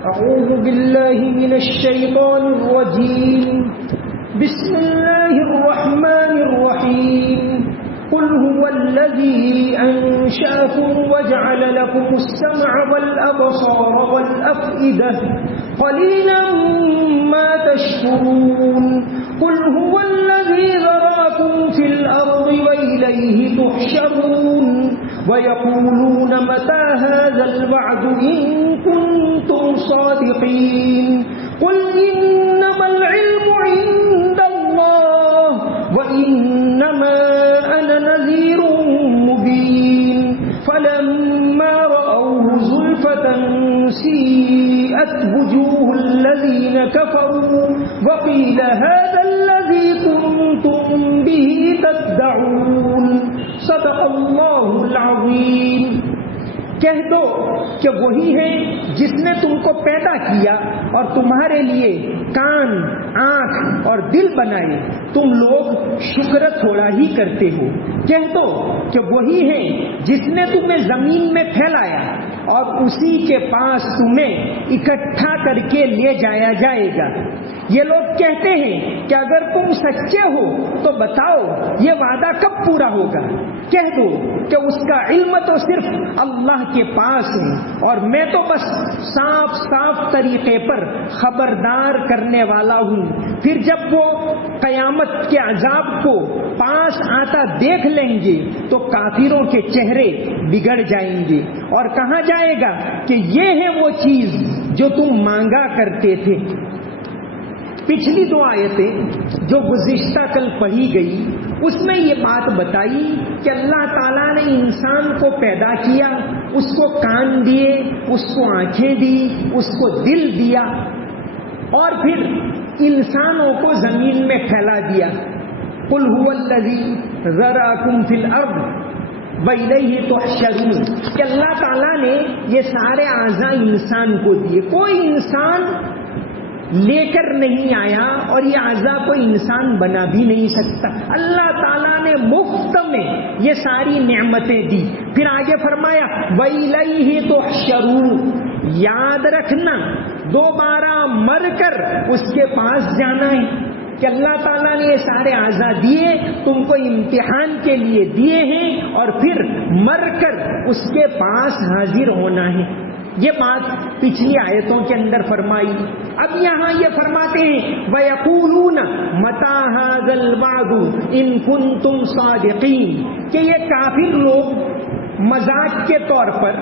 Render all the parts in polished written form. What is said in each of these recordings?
أعوذ بالله من الشيطان الرجيم. بسم الله الرحمن الرحيم. قل هو الذي أنشأكم وجعل لكم السمع والأبصار والأفئدة قليلا ما تشكرون. قل هو الذي ذراكم في الأرض وإليه تحشرون. ويقولون متى هذا الوعد إن كنتم صادقين. قل إنما العلم عند الله وإنما أنا نذير مبين. فلما رأوه زلفة سيئت وجوه الذين كفروا وقيل هذا الذي كنتم به تدعون. صدق اللہ العظیم. کہہ دو کہ وہی ہے جس نے تم کو پیدا کیا اور تمہارے لیے کان، آنکھ اور دل بنائے. تم لوگ شکر تھوڑا ہی کرتے ہو. کہہ دو کہ وہی ہے جس نے تمہیں زمین میں پھیلایا اور اسی کے پاس تمہیں اکٹھا کر کے لے جایا جائے گا. یہ لوگ کہتے ہیں کہ اگر تم سچے ہو تو بتاؤ یہ وعدہ کب پورا ہوگا. کہہ دو کہ اس کا علم تو صرف اللہ کے پاس ہے اور میں تو بس صاف صاف طریقے پر خبردار کرنے والا ہوں. پھر جب وہ قیامت کے عذاب کو پاس آتا دیکھ لیں گے تو کافروں کے چہرے بگڑ جائیں گے اور کہا جائے گا کہ یہ ہے وہ چیز جو تم مانگا کرتے تھے. پچھلی دو آیتیں جو گزشتہ کل پڑھی گئی اس میں یہ بات بتائی کہ اللہ تعالیٰ نے انسان کو پیدا کیا، اس کو کان دیے، اس کو آنکھیں دی، اس کو دل دیا اور پھر انسانوں کو زمین میں پھیلا دیا. قل هو الذی ذرأکم فی الارض وإلیہ تحشرون. کہ اللہ تعالیٰ نے یہ سارے اعضاء انسان کو دیے. کوئی انسان لے کر نہیں آیا اور یہ اعضاء کوئی انسان بنا بھی نہیں سکتا. اللہ تعالیٰ نے مفت میں یہ ساری نعمتیں دی. پھر آگے فرمایا وَإِلَيْهِ تُحْشَرُونَ. یاد رکھنا دوبارہ مر کر اس کے پاس جانا ہے. کہ اللہ تعالیٰ نے یہ سارے اعضاء دیے، تم کو امتحان کے لیے دیے ہیں اور پھر مر کر اس کے پاس حاضر ہونا ہے. یہ بات پچھلی آیتوں کے اندر فرمائی. اب یہاں یہ فرماتے ہیں وَيَقُولُونَ مَتَى هَذَا الْوَعْدُ إِن كُنتُمْ صَادِقِينَ. کہ یہ کافر لوگ مذاق کے طور پر،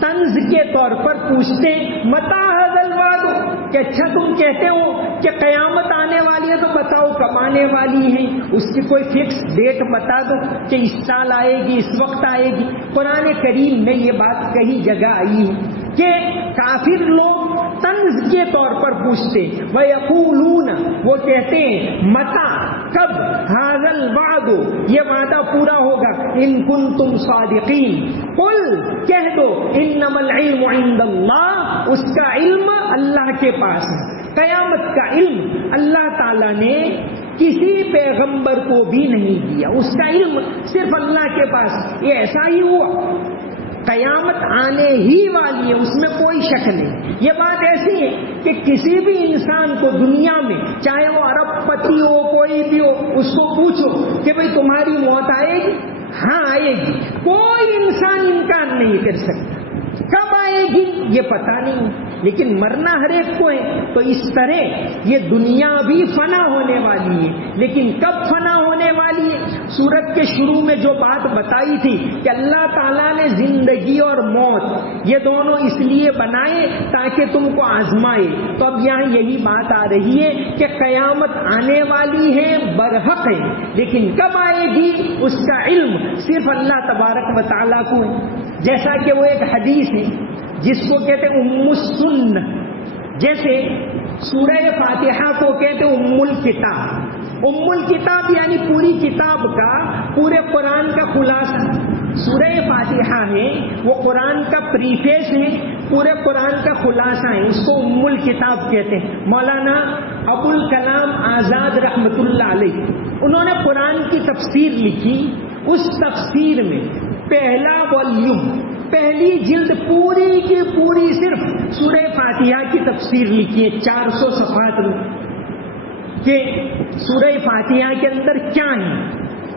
طنز کے طور پر پوچھتے ہیں مَتَى هَذَا الْوَعْدُ. کہ اچھا تم کہتے ہو کہ قیامت آنے والی ہے تو بتاؤ کب آنے والی ہے، اس کی کوئی فکس ڈیٹ بتا دو کہ اس سال آئے گی، اس وقت آئے گی. قرآن کریم میں یہ بات کئی جگہ آئی ہے کہ کافر لوگ طنز کے طور پر پوچھتے. وَيَقُولُونَ وہ کہتے ہیں مَتَى کب، هَذَا الْوَعْدُ یہ وعدہ پورا ہوگا، إِن كُنتُمْ صَادِقِينَ. قُلْ کہہ دو إِنَّمَا الْعِلْمُ عِندَ اللَّهِ اس کا علم اللہ کے پاس ہے. قیامت کا علم اللہ تعالیٰ نے کسی پیغمبر کو بھی نہیں دیا. اس کا علم صرف اللہ کے پاس. یہ ایسا ہی ہوا، قیامت آنے ہی والی ہے، اس میں کوئی شک نہیں. یہ بات ایسی ہے کہ کسی بھی انسان کو دنیا میں، چاہے وہ ارب پتی ہو، کوئی بھی ہو، اس کو پوچھو کہ بھئی تمہاری موت آئے گی؟ ہاں آئے گی. کوئی انسان انکار نہیں کر سکتا. کب آئے گی یہ پتہ نہیں، لیکن مرنا ہر ایک کو ہے. تو اس طرح یہ دنیا بھی فنا ہونے والی ہے، لیکن کب فنا ہونے والی ہے؟ سورت کے شروع میں جو بات بتائی تھی کہ اللہ تعالیٰ نے زندگی اور موت یہ دونوں اس لیے بنائے تاکہ تم کو آزمائے. تو اب یہاں یہی بات آ رہی ہے کہ قیامت آنے والی ہے، برحق ہے، لیکن کب آئے گی اس کا علم صرف اللہ تبارک و تعالیٰ کو ہے. جیسا کہ وہ ایک حدیث ہے جس کو کہتے ہیں ام السنہ. جیسے سورہ فاتحہ کو کہتے ہیں ام الکتاب. ام الکتاب یعنی پوری کتاب کا، پورے قرآن کا خلاصہ. سورہ فاتحہ ہے وہ قرآن کا پریفیس ہے، پورے قرآن کا خلاصہ ہے. اس کو ام الکتاب کہتے ہیں. مولانا ابو الکلام آزاد رحمۃ اللہ علیہ انہوں نے قرآن کی تفسیر لکھی. اس تفسیر میں پہلا والیوم، پہلی جلد پوری کی پوری صرف سورہ فاتحہ تفسیر لکھی ہے 400 صفحات میں کہ سورہ فاتحہ کے اندر کیا ہے.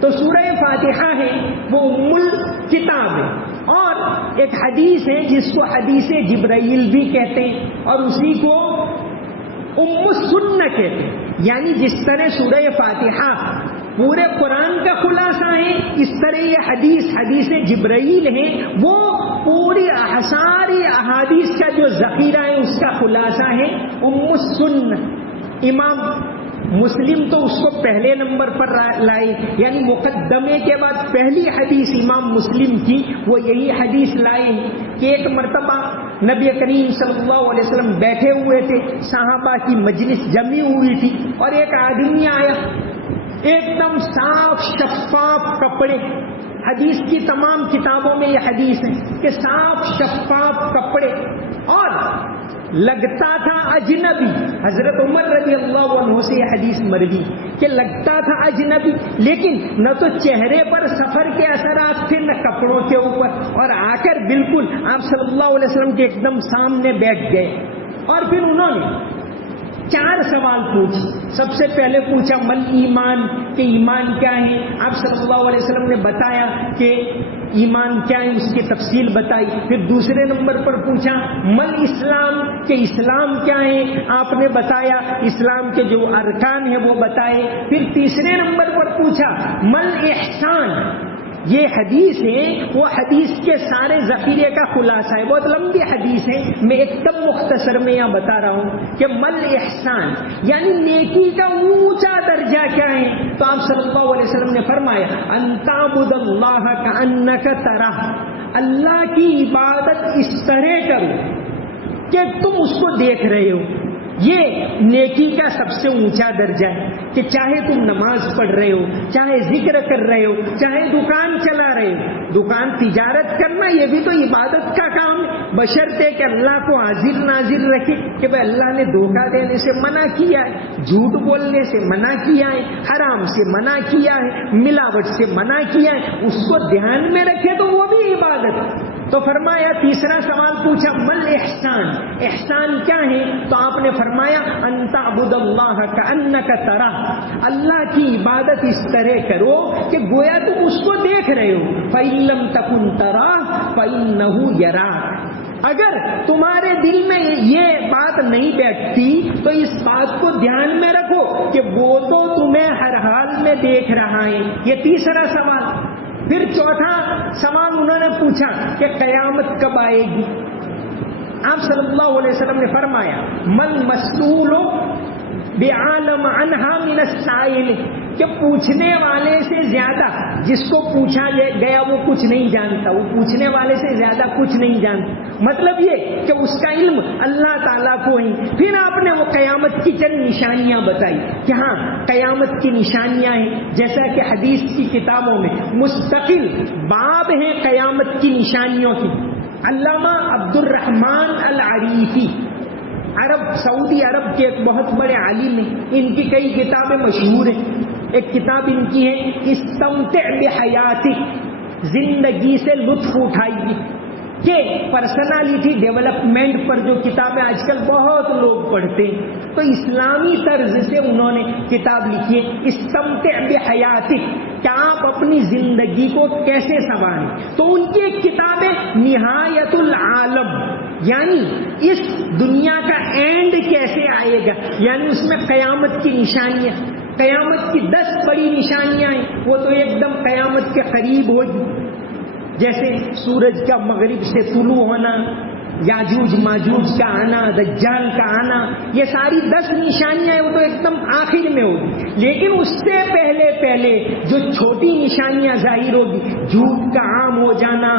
تو سورہ فاتحہ ہے وہ ام الکتاب ہے، اور ایک حدیث ہے جس کو حدیث جبرائیل بھی کہتے ہیں اور اسی کو ام السنہ کہتے ہیں. یعنی جس طرح سورہ فاتحہ پورے قرآن کا خلاصہ ہے، اس طرح یہ حدیث جبرائیل ہے وہ پوری ساری احادیث کا جو ذخیرہ ہے اس کا خلاصہ ہے ام السنہ. امام مسلم تو اس کو پہلے نمبر پر لائے، یعنی مقدمے کے بعد پہلی حدیث امام مسلم کی وہ یہی حدیث لائے کہ ایک مرتبہ نبی کریم صلی اللہ علیہ وسلم بیٹھے ہوئے تھے، صحابہ کی مجلس جمی ہوئی تھی، اور ایک آدمی آیا ایک دم صاف شفاف کپڑے. حدیث کی تمام کتابوں میں یہ حدیث ہے کہ صاف شفاف کپڑے، اور لگتا تھا اجنبی. حضرت عمر رضی اللہ عنہ سے یہ حدیث مروی کہ لگتا تھا اجنبی، لیکن نہ تو چہرے پر سفر کے اثرات تھے نہ کپڑوں کے اوپر، اور آ کر بالکل آپ صلی اللہ علیہ وسلم کے ایک دم سامنے بیٹھ گئے. اور پھر انہوں نے 4 سوال پوچھے. سب سے پہلے پوچھا مل ایمان، کہ ایمان کیا ہے. آپ صلی اللہ علیہ وسلم نے بتایا کہ ایمان کیا ہے، اس کی تفصیل بتائی. پھر دوسرے نمبر پر پوچھا مل اسلام، کہ اسلام کیا ہے، آپ نے بتایا. اسلام کے جو ارکان ہیں وہ بتائے. پھر تیسرے نمبر پر پوچھا مل احسان. یہ حدیث ہے وہ حدیث کے سارے ذخیرے کا خلاصہ ہے، بہت لمبی حدیث ہے، میں ایک دم مختصر میں یہاں بتا رہا ہوں کہ مل احسان یعنی نیکی کا اونچا درجہ کیا ہے. تو آپ صلی اللہ علیہ وسلم نے فرمایا ان تعبد اللہ کأنک تراہ، اللہ کی عبادت اس طرح کرو کہ تم اس کو دیکھ رہے ہو. یہ نیکی کا سب سے اونچا درجہ ہے کہ چاہے تم نماز پڑھ رہے ہو، چاہے ذکر کر رہے ہو، چاہے دکان چلا رہے ہو. دکان تجارت کرنا یہ بھی تو عبادت کا کام ہے، بشرطے کہ اللہ کو حاضر ناظر رکھے کہ بھائی اللہ نے دھوکہ دینے سے منع کیا ہے، جھوٹ بولنے سے منع کیا ہے، حرام سے منع کیا ہے، ملاوٹ سے منع کیا ہے، اس کو دھیان میں رکھے تو وہ بھی عبادت ہے. تو فرمایا تیسرا سوال پوچھا مل احسان، احسان کیا ہے. تو آپ نے فرمایا ان تعبد اللہ کأنک تراہ، اللہ کی عبادت اس طرح کرو کہ گویا تم اس کو دیکھ رہے ہو. فإن لم تکن تراہ فإنہ یراک. اگر تمہارے دل میں یہ بات نہیں بیٹھتی تو اس بات کو دھیان میں رکھو کہ وہ تو تمہیں ہر حال میں دیکھ رہا ہے. یہ تیسرا سوال. پھر چوتھا سوال انہوں نے پوچھا کہ قیامت کب آئے گی. آپ صلی اللہ علیہ وسلم نے فرمایا مل مسئول بعالم عنہا من السائل، کہ پوچھنے والے سے زیادہ جس کو پوچھا گیا وہ کچھ نہیں جانتا، وہ پوچھنے والے سے زیادہ کچھ نہیں جانتا. مطلب یہ کہ اس کا علم اللہ تعالیٰ کو ہی. پھر آپ نے وہ قیامت کی چند نشانیاں بتائی کہ ہاں قیامت کی نشانیاں ہیں، جیسا کہ حدیث کی کتابوں میں مستقل باب ہیں قیامت کی نشانیوں کی. علامہ عبد الرحمن العریفی سعودی عرب کے ایک بہت بڑے عالم ہیں، ان کی کئی کتابیں مشہور ہیں. ایک کتاب ان کی ہے استمتع بحیاتک، زندگی سے لطف اٹھائیے، کہ پرسنالٹی ڈیولپمنٹ پر جو کتابیں آج کل بہت لوگ پڑھتے ہیں، تو اسلامی طرز سے انہوں نے کتاب لکھی ہے استمتع بحیاتک، کہ آپ اپنی زندگی کو کیسے سنواریں. تو ان کی ایک کتاب ہے نہایت العالم، یعنی اس دنیا کا اینڈ کیسے آئے گا، یعنی اس میں قیامت کی نشانیاں، قیامت کی 10 بڑی نشانیاں ہیں. وہ تو ایک دم قیامت کے قریب ہوگی، جیسے سورج کا مغرب سے طلوع ہونا، یاجوج ماجوج کا آنا، دجال کا آنا، یہ ساری 10 نشانیاں ہیں وہ تو ایک دم آخر میں ہوگی. لیکن اس سے پہلے جو چھوٹی نشانیاں ظاہر ہوگی، جھوٹ کا عام ہو جانا،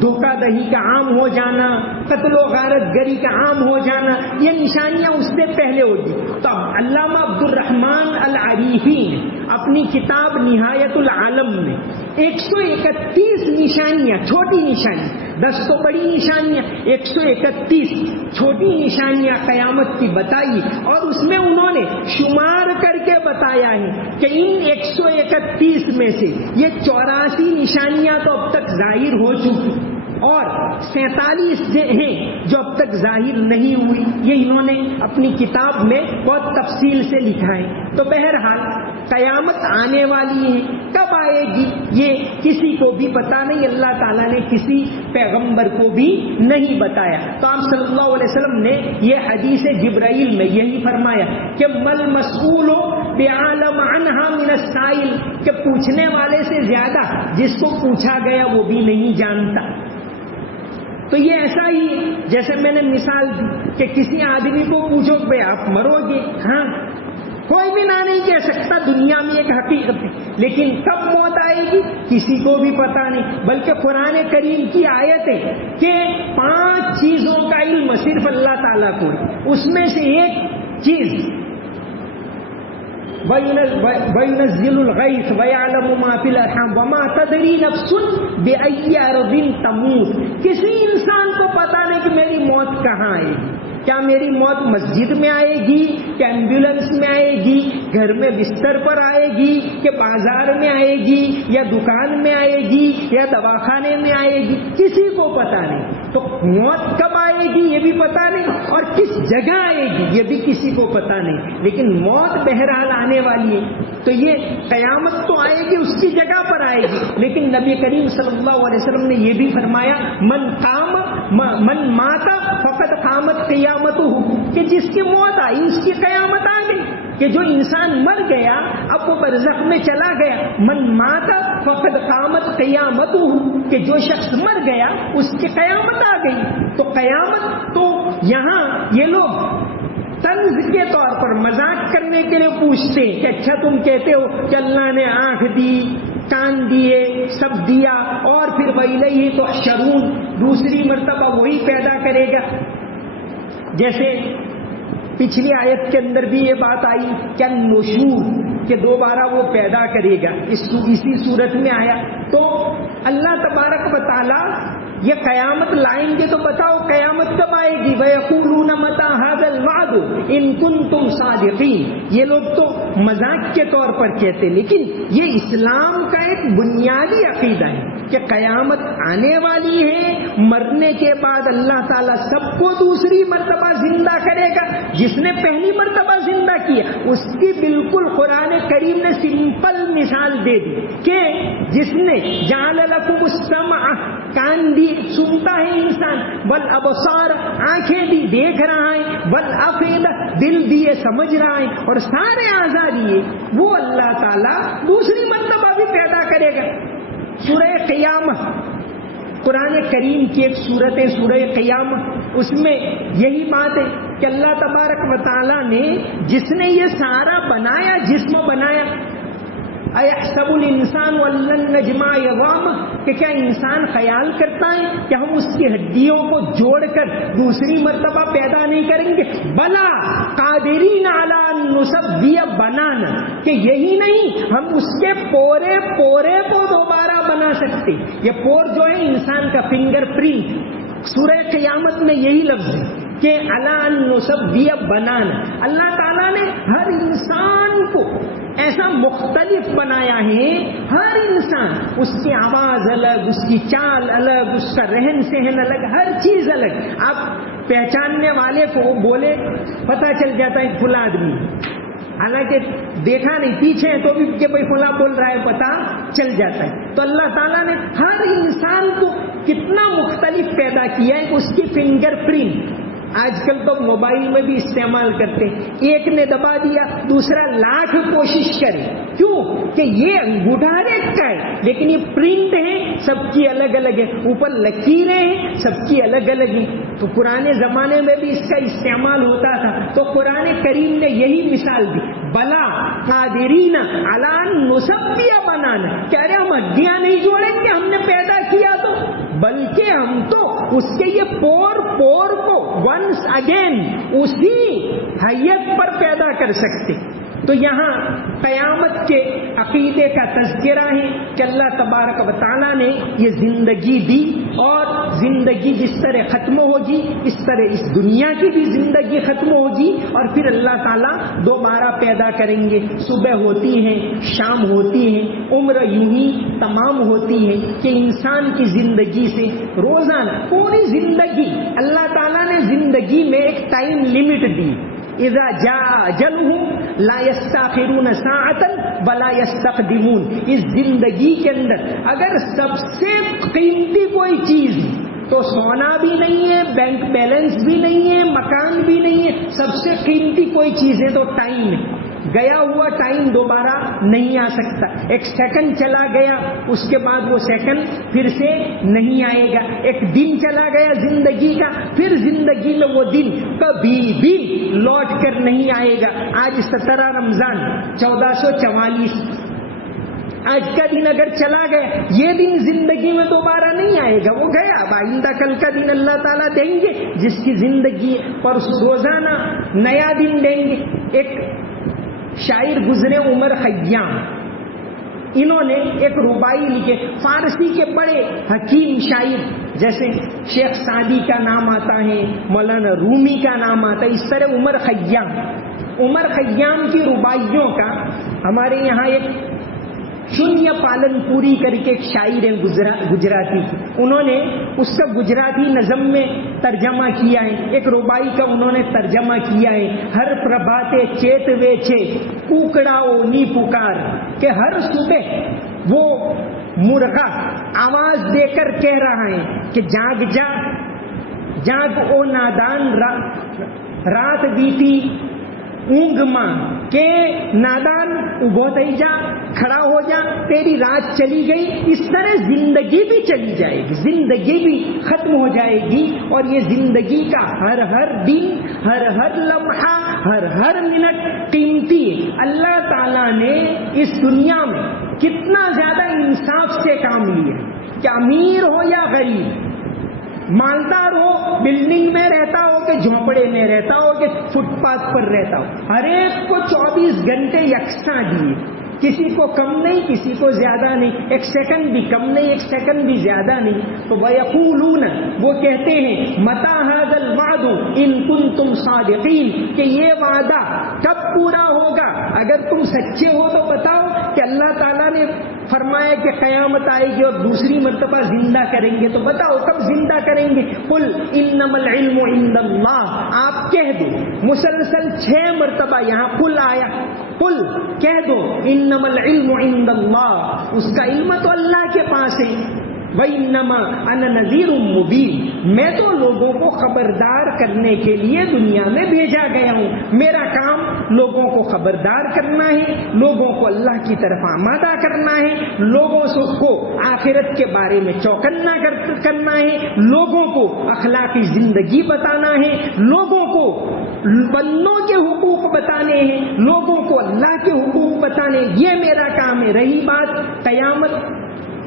دھوکہ دہی کا عام ہو جانا، قتل و غارت گری کا عام ہو جانا، یہ نشانیاں اس سے پہلے ہوگی. تو علامہ عبد الرحمن العریفی اپنی کتاب نہایت العالم میں 131 نشانیاں، چھوٹی نشانیاں، 10 تو بڑی نشانیاں، 131 چھوٹی نشانیاں قیامت کی بتائی، اور اس میں انہوں نے شمار کر کے بتایا ہے کہ ان 131 میں سے یہ 84 نشانیاں تو اب تک ظاہر ہو چکی. اور 47 ہیں جو اب تک ظاہر نہیں ہوئی. یہ انہوں نے اپنی کتاب میں بہت تفصیل سے لکھا ہے. تو بہرحال قیامت آنے والی ہے، کب آئے گی یہ کسی کو بھی پتا نہیں، اللہ تعالیٰ نے کسی پیغمبر کو بھی نہیں بتایا. تو آپ صلی اللہ علیہ وسلم نے یہ حدیث جبرائیل میں یہی فرمایا کہ مل مسئول بعالم عنہا من السائل، کہ پوچھنے والے سے زیادہ جس کو پوچھا گیا وہ بھی نہیں جانتا. تو یہ ایسا ہی جیسے میں نے مثال دی کہ کسی آدمی کو پوچھو بھائی آپ مرو گے، ہاں کوئی بھی نہ نہیں کہہ سکتا، دنیا میں ایک حقیقت ہے، لیکن کب موت آئے گی کسی کو بھی پتا نہیں. بلکہ قرآن کریم کی آیت ہے کہ 5 چیزوں کا علم صرف اللہ تعالیٰ کو ہے. اس میں سے ایک چیز وَيُنَزِّلُ الْغَيْثَ وَيَعْلَمُ مَا فِي الْأَرْحَامِ وَمَا تَدْرِي نَفْسٌ بِأَيِّ أَرْضٍ تَمُوتُ. کسی انسان کو پتا نہیں کہ میری موت کہاں آئے گی. کیا میری موت مسجد میں آئے گی، کیا ایمبولینس میں آئے گی، گھر میں بستر پر آئے گی، کہ بازار میں آئے گی، یا دکان میں آئے گی، یا دواخانے میں آئے گی، کسی کو پتا نہیں. تو موت کب آئے گی یہ بھی پتا نہیں، اور کس جگہ آئے گی یہ بھی کسی کو پتا نہیں. لیکن موت بہرحال آنے والی ہے. تو یہ قیامت تو آئے گی، اس کی جگہ پر آئے گی. لیکن نبی کریم صلی اللہ علیہ وسلم نے یہ بھی فرمایا من ماتا فقد قامت قیامت ہو، کہ جس کی موت آئی اس کی قیامت آ گئی. کہ جو انسان مر گیا اب وہ برزخ میں چلا گیا. من ماتا فقد قامت قیامت ہو، کہ جو شخص مر گیا اس کی قیامت آ گئی. تو قیامت تو یہاں یہ لوگ طنز کے طور پر مذاق کرنے کے لیے پوچھتے ہیں کہ اچھا تم کہتے ہو کہ اللہ نے آنکھ دی، کان دیے، سب دیا، اور پھر وَإِلَيْهِ تُحْشَرُونَ، دوسری مرتبہ وہی پیدا کرے گا. جیسے پچھلی آیت کے اندر بھی یہ بات آئی کہ نشور، کہ دوبارہ وہ پیدا کرے گا، اسی صورت میں آیا. تو اللہ تبارک و تعالی یہ قیامت لائیں گے تو بتاؤ قیامت کب آئے گی. وَيَقُولُونَ مَتَىٰ هَٰذَا الْوَعْدُ إِن كُنتُمْ صَادِقِينَ. یہ لوگ تو مذاق کے طور پر کہتے، لیکن یہ اسلام کا ایک بنیادی عقیدہ ہے کہ قیامت آنے والی ہے. مرنے کے بعد اللہ تعالیٰ سب کو دوسری مرتبہ زندہ کرے گا. جس نے پہلی مرتبہ زندہ کیا اس کی بالکل قرآن کریم نے سمپل مثال دے دی کہ جس نے جعل لکم السمع، کان دی سنتا ہے انسان، والابصار آنکھیں دی دیکھ رہا ہے، والافئدہ دل دیے سمجھ رہا ہے، اور سارے اعضاء دیے، وہ اللہ تعالیٰ دوسری مرتبہ بھی پیدا کرے گا. سورہ قیامہ قرآن کریم کی ایک صورت ہے سورہ قیامہ، اس میں یہی بات ہے کہ اللہ تبارک و تعالیٰ نے جس نے یہ سارا بنایا، جسم بنایا، اَيَحْسَبُ الْإِنسَانُ أَلَّن نَّجْمَعَ عِظَامَهُ، کہ کیا انسان خیال کرتا ہے کہ ہم اس کی ہڈیوں کو جوڑ کر دوسری مرتبہ پیدا نہیں کریں گے. بلا قادرین علی ان نسوی بنانا، کہ یہی نہیں ہم اس کے پورے پورے کو دوبارہ بنا سکتے. یہ پور جو ہے انسان کا فنگر پرنٹ، سورہ قیامت میں یہی لفظ ہے کہ علی ان نسوی بنانا. اللہ تعالیٰ نے ہر انسان کو ایسا مختلف بنایا ہے. ہر انسان، اس کی آواز الگ، اس کی چال الگ، اس کا رہن سہن الگ، ہر چیز الگ. آپ پہچاننے والے کو بولے پتہ چل جاتا ہے فلاں آدمی، حالانکہ دیکھا نہیں پیچھے ہے تو بھی کہ بھائی فلاں بول رہا ہے پتہ چل جاتا ہے. تو اللہ تعالیٰ نے ہر انسان کو کتنا مختلف پیدا کیا ہے، اس کی فنگر پرنٹ. آج کل تو موبائل میں بھی استعمال کرتے ہیں، ایک نے دبا دیا دوسرا لاکھ کوشش کرے. کیوں کہ یہ انگوٹھا ہر ایک کا ہے، لیکن یہ پرنٹ ہے سب کی الگ الگ ہے، اوپر لکیریں ہیں سب کی الگ الگ ہیں. تو پرانے زمانے میں بھی اس کا استعمال ہوتا تھا. تو قرآن کریم نے یہی مثال دی، بلا قادرین علی ان نسوی بنانا، کہہ رہے ہم ہڈیاں نہیں جوڑیں گے، ہم نے پیدا کیا تو، بلکہ ہم تو اس کے یہ پور پور کو ونس اگین اسی حیت پر پیدا کر سکتے. تو یہاں قیامت کے عقیدے کا تذکرہ ہے کہ اللہ تبارک و تعالیٰ نے یہ زندگی دی اور زندگی جس طرح ختم ہوگی اس طرح اس دنیا کی بھی زندگی ختم ہوگی اور پھر اللہ تعالیٰ دوبارہ پیدا کریں گے. صبح ہوتی ہے، شام ہوتی ہے، عمر یوں ہی تمام ہوتی ہے کہ انسان کی زندگی سے روزانہ پوری زندگی اللہ تعالیٰ نے زندگی میں ایک ٹائم لمٹ دی. اذا جاء اجلهم لا يستاخرون ساعة ولا يستقدمون. اس زندگی کے اندر اگر سب سے قیمتی کوئی چیز تو سونا بھی نہیں ہے، بینک بیلنس بھی نہیں ہے، مکان بھی نہیں ہے، سب سے قیمتی کوئی چیز ہے تو ٹائم ہے. گیا ہوا ٹائم دوبارہ نہیں آ سکتا. ایک سیکنڈ چلا گیا اس کے بعد وہ سیکنڈ پھر سے نہیں آئے گا. ایک دن چلا گیا زندگی کا، پھر زندگی میں وہ دن کبھی بھی لوٹ کر نہیں آئے گا. آج 17 رمضان 1444، آج کا دن اگر چلا گیا یہ دن زندگی میں دوبارہ نہیں آئے گا، وہ گیا. اب آئندہ کل کا دن اللہ تعالیٰ دیں گے جس کی زندگی پر روزانہ نیا دن دیں گے. ایک شاعر گزرے عمر خیام، انہوں نے ایک ربائی لکھے. فارسی کے بڑے حکیم شاعر جیسے شیخ سعدی کا نام آتا ہے، مولانا رومی کا نام آتا ہے، اس طرح عمر خیام کی ربائیوں کا ہمارے یہاں ایک شنیہ پالن پوری کر کے ایک شاعر ہے گجراتی، انہوں نے اس کا گجراتی نظم میں ترجمہ کیا ہے. ایک ربائی کا انہوں نے ترجمہ کیا ہے، ہر پربھاتے چیت ویچے کوکڑاؤ نی پکار، کہ ہر صبح وہ مرغا آواز دے کر کہہ رہا ہے کہ جاگ جا جاگ او نادان، رات بیتی اونگ ماں، کہ نادان ابھو تئی جا، کھڑا ہو جا، تیری رات چلی گئی. اس طرح زندگی بھی چلی جائے گی، زندگی بھی ختم ہو جائے گی. اور یہ زندگی کا ہر دن، ہر لمحہ، ہر منٹ قیمتی ہے. اللہ تعالیٰ نے اس دنیا میں کتنا زیادہ انصاف سے کام لیا، کہ امیر ہو یا غریب، مالدار ہو بلڈنگ میں رہتا ہو کہ جھونپڑے میں رہتا ہو کہ فٹ پاتھ پر رہتا ہو، ہر ایک کو 24 گھنٹے یکساں دیے. کسی کو کم نہیں، کسی کو زیادہ نہیں، ایک سیکنڈ بھی کم نہیں، ایک سیکنڈ بھی زیادہ نہیں. تو وَيَقُولُونَ، وہ کہتے ہیں مَتَىٰ هَٰذَا الْوَعْدُ إِن كُنتُمْ صَادِقِينَ، کہ یہ وعدہ کب پورا ہوگا؟ اگر تم سچے ہو تو بتاؤ کہ اللہ تعالیٰ نے فرمایا کہ قیامت آئے گی اور دوسری مرتبہ زندہ کریں گے، تو بتاؤ کب زندہ کریں گے؟ قُلْ إِنَّمَا الْعِلْمُ عِندَ اللَّهِ، آپ کہہ دو. مسلسل 6 مرتبہ یہاں قُلْ آیا. قُلْ کہہ دو إِنَّمَا الْعِلْمُ عِندَ اللَّهِ، اس کا علم تو اللہ کے پاس ہے. وَإِنَّمَا أَنَا نَذِيرٌ مُبِينٌ، میں تو لوگوں کو خبردار کرنے کے لیے دنیا میں بھیجا گیا ہوں. میرا کام لوگوں کو خبردار کرنا ہے، لوگوں کو اللہ کی طرف آمادہ کرنا ہے، لوگوں کو آخرت کے بارے میں چوکنا کرنا ہے، لوگوں کو اخلاقی زندگی بتانا ہے، لوگوں کو بندوں کے حقوق بتانے ہیں، لوگوں کو اللہ کے حقوق بتانے. یہ میرا کام ہے. رہی بات قیامت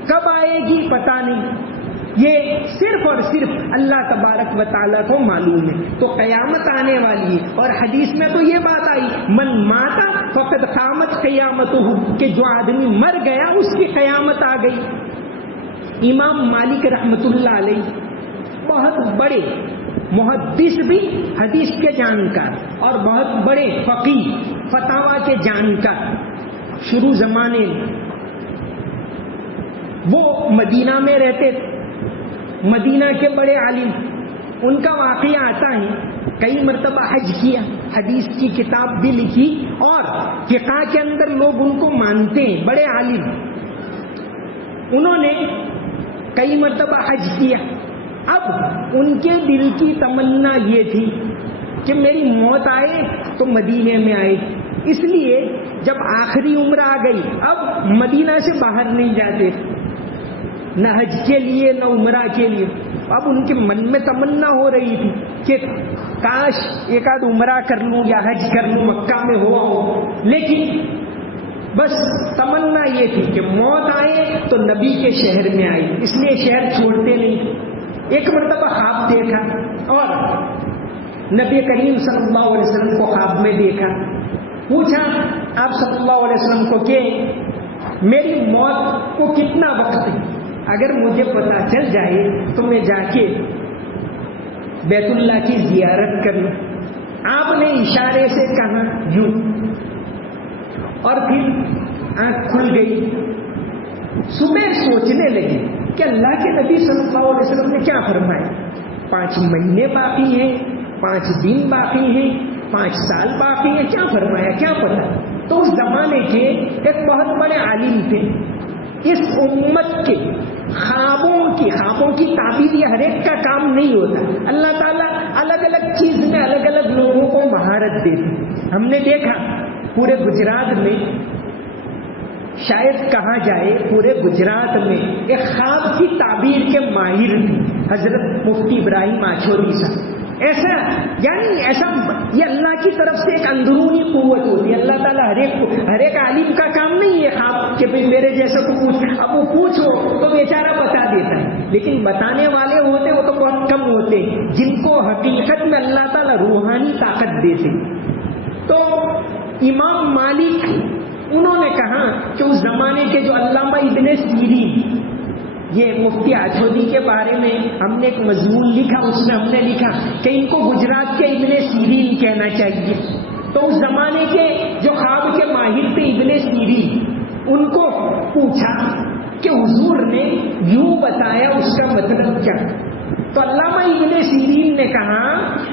کب آئے گی پتہ نہیں، یہ صرف اور صرف اللہ تبارک و تعالیٰ کو معلوم ہے. تو قیامت آنے والی ہے، اور حدیث میں تو یہ بات آئی من ماتا فقد قامت قیامتہ، کہ جو آدمی مر گیا اس کی قیامت آ گئی. امام مالک رحمۃ اللہ علیہ بہت بڑے محدث بھی، حدیث کے جانکار، اور بہت بڑے فقیہ، فتاوا کے جانکار. شروع زمانے میں وہ مدینہ میں رہتے تھے، مدینہ کے بڑے عالم. ان کا واقعہ آتا ہے کئی مرتبہ حج کیا، حدیث کی کتاب بھی لکھی، اور فقہ کے اندر لوگ ان کو مانتے ہیں، بڑے عالم. انہوں نے کئی مرتبہ حج کیا. اب ان کے دل کی تمنا یہ تھی کہ میری موت آئے تو مدینے میں آئے. اس لیے جب آخری عمر آ گئی اب مدینہ سے باہر نہیں جاتے، نہ حج کے لیے نہ عمرہ کے لیے. اب ان کے من میں تمنا ہو رہی تھی کہ کاش ایک آدھ عمرہ کر لوں یا حج کر لوں، مکہ میں ہوا ہو. لیکن بس تمنا یہ تھی کہ موت آئے تو نبی کے شہر میں آئے، اس لیے شہر چھوڑتے نہیں. ایک مرتبہ خواب دیکھا اور نبی کریم صلی اللہ علیہ وسلم کو خواب میں دیکھا. پوچھا آپ صلی اللہ علیہ وسلم کو کہ میری موت کو کتنا وقت ہے، اگر مجھے پتا چل جائے تو میں جا کے بیت اللہ کی زیارت کر لوں۔ آپ نے اشارے سے کہا یوں، اور پھر آنکھ کھل گئی۔ صبح سوچنے لگے کہ اللہ کے نبی صلی اللہ علیہ وسلم نے کیا فرمایا، 5 مہینے باقی ہیں، 5 دن باقی ہیں، 5 سال باقی ہیں، کیا فرمایا کیا پتا۔ تو اس زمانے کے ایک بہت بڑے عالم تھے، اس امت کے خوابوں کی تعبیر یہ ہر ایک کا کام نہیں ہوتا، اللہ تعالیٰ الگ الگ چیز میں الگ الگ لوگوں کو مہارت دیتے۔ ہم نے دیکھا پورے گجرات میں، شاید کہا جائے پورے گجرات میں ایک خواب کی تعبیر کے ماہر تھے حضرت مفتی ابراہیم آچھوری صاحب۔ ایسا یہ اللہ کی طرف سے ایک اندرونی قوت ہوتی ہے۔ اللہ تعالیٰ ہر ایک عالم کا کام نہیں ہے خواب کہ بھئی میرے جیسا کو پوچھ، اب وہ پوچھو تو بیچارہ بتا دیتا ہے، لیکن بتانے والے ہوتے وہ تو بہت کم ہوتے جن کو حقیقت میں اللہ تعالیٰ روحانی طاقت دیتے۔ تو امام مالک انہوں نے کہا کہ اس زمانے کے جو علامہ ابن سیرین، یہ مفتی آچھودی کے بارے میں ہم نے ایک مضمون لکھا، اس میں ہم نے لکھا کہ ان کو گجرات کے ابن سیرین کہنا چاہیے۔ تو اس زمانے کے جو خواب کے ماہر تھے ابن سیرین، ان کو پوچھا کہ حضور نے یوں بتایا، اس کا مطلب کیا؟ تو علامہ ابن سیرین نے کہا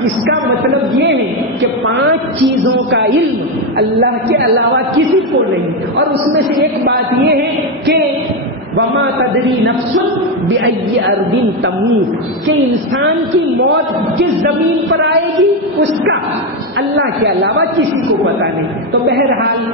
اس کا مطلب یہ ہے کہ 5 چیزوں کا علم اللہ کے علاوہ کسی کو نہیں، اور اس میں سے ایک بات یہ ہے کہ وما تدری نفس بأی ارض تموت، کہ انسان کی موت کس زمین پر آئے گی اس کا اللہ کے علاوہ کسی کو پتہ نہیں۔ تو بہرحال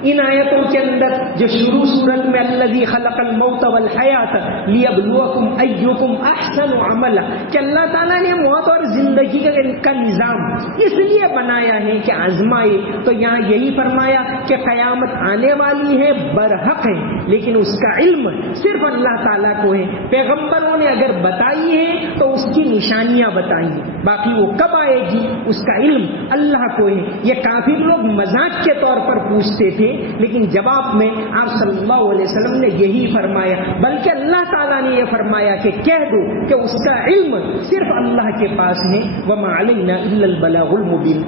ان آیتوں کے اندر جو شروع صورت میں الذی خلق الموت والحیات لیبلوکم ایکم احسن عملا، کہ اللہ تعالیٰ نے موت اور زندگی کا نظام اس لیے بنایا ہے کہ آزمائے۔ تو یہاں یہی فرمایا کہ قیامت آنے والی ہے، برحق ہے، لیکن اس کا علم صرف اللہ تعالیٰ کو ہے۔ پیغمبروں نے اگر بتائی ہے تو اس کی نشانیاں بتائی ہیں، باقی وہ کب آئے گی اس کا علم اللہ کو ہے۔ یہ کافر لوگ مذاق کے طور پر پوچھتے تھے، لیکن جواب میں آپ صلی اللہ علیہ وسلم نے یہی فرمایا، بلکہ اللہ تعالیٰ نے یہ فرمایا کہ کہہ دو کہ اس کا علم صرف اللہ کے پاس ہے، وما علینا الا البلاغ المبین۔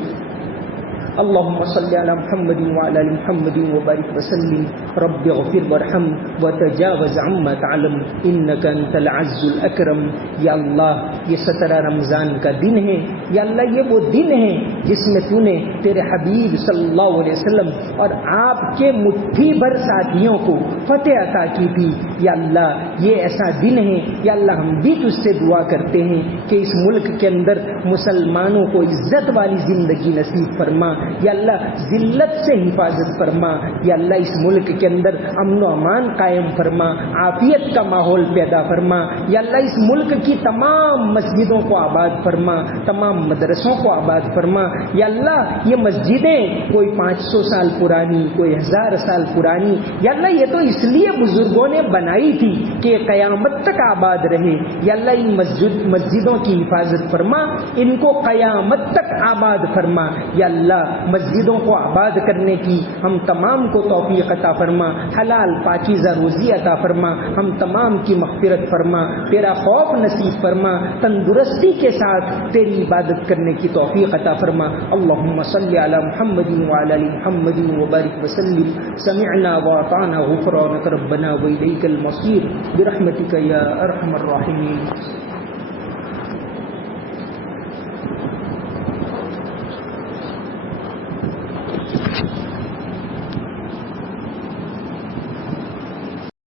اللهم صل على محمد وعلى ال محمد وبارك وسلم رب اغفر وارحم وتجاوز عما تعلم انك انت العز الاکرم۔ یا اللہ یہ 17 رمضان کا دن ہے، یا اللہ یہ وہ دن ہے جس میں تو نے تیرے حبیب صلی اللہ علیہ وسلم اور آپ کے مٹھی بھر ساتھیوں کو فتح عطا کی تھی۔ یا اللہ یہ ایسا دن ہے، یا اللہ ہم بھی تجھ سے دعا کرتے ہیں کہ اس ملک کے اندر مسلمانوں کو عزت والی زندگی نصیب فرما، یا اللہ ذلت سے حفاظت فرما، یا اللہ اس ملک کے اندر امن و امان قائم فرما، عافیت کا ماحول پیدا فرما، یا اللہ اس ملک کی تمام مسجدوں کو آباد فرما، تمام مدرسوں کو آباد فرما۔ یا اللہ یہ مسجدیں کوئی 500 سال پرانی، کوئی 1000 سال پرانی، یا اللہ یہ تو اس لیے بزرگوں نے بنائی تھی کہ قیامت تک آباد رہے۔ یا اللہ ان مسجدوں کی حفاظت فرما، ان کو قیامت تک آباد فرما۔ یا اللہ مسجدوں کو آباد کرنے کی ہم تمام کو توفیق عطا فرما، حلال پاکیزہ روزی عطا فرما، ہم تمام کی مغفرت فرما، تیرا خوف نصیب فرما، تندرستی کے ساتھ تیری عبادت کرنے کی توفیق عطا فرما۔ اللہم صلی علی محمد وعلی ال محمد وبارک وسلم۔ سمعنا واطعنا غفرانک ربنا والیک المصیر برحمتک یا ارحم الراحمین۔